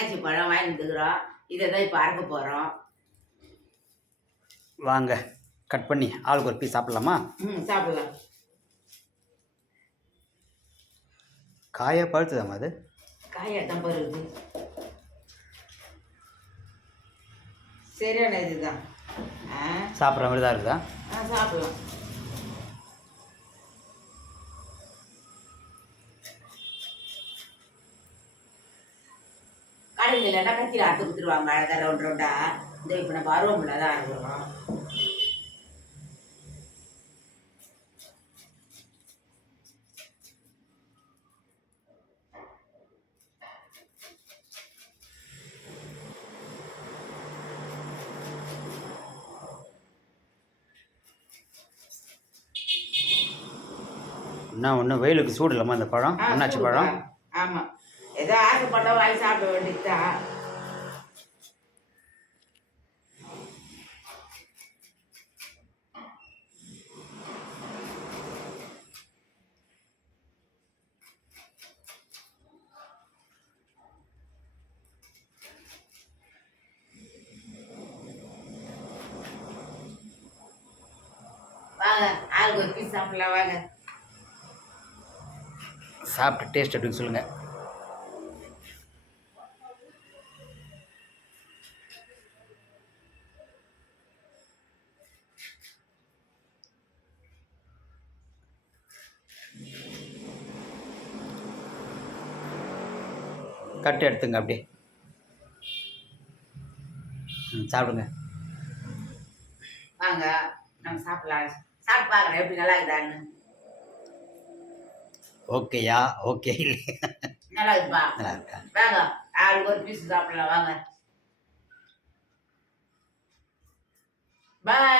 அன்னாச்சி பழம் வாங்கி வந்துக்கிறோம். இதை தான் இப்போ அறுக்க போகிறோம். வாங்க கட் பண்ணி ஆளுக்கு ஒரு பீஸ் சாப்பிட்லாமா? சாப்பிடலாம். காயா பழுத்துதாம்மா அது? காயா தான் பருது. சரியான இதுதான். சாப்பிட்ற மாதிரி தான் இருக்குதா? சாப்பிடலாம். கடையில் இல்லைன்னா கத்தியில் அறுத்து கொடுத்துருவாங்க அழகாக ரவுண்ட் ரவுண்டா. இந்த இப்போ நம்ம அருவமுள்ள தான் அறுக்கிறோம். என்ன ஒன்று வெயிலுக்கு சூடு இல்லாமல் அந்த பழம் அன்னாச்சி பழம். ஆமாம், ஏதோ ஆசைப்பட்ட வாங்கி சாப்பிட வேண்டியதுதான். வாங்க ஆளுக்கு ஒரு பீஸ் சாப்பிடலாம். வாங்க சாப்பிட்டு டேஸ்ட் எப்படின்னு சொல்லுங்கள். கட்டு எடுத்துங்க அப்படியே. சாப்பிடுங்க. வாங்க நம்ம சாப்பிடலாம். சாப்பிட்டு பார்க்குறேன் எப்படி நல்லா இருக்குதான்னு. ஓகேயா? ஓகே. நல்லா இருக்குப்பா. நல்லா இருக்கா? வாங்க ஆளுக்கு ஒரு பீஸ் சாப்பிடலாம். வாங்க பாய்.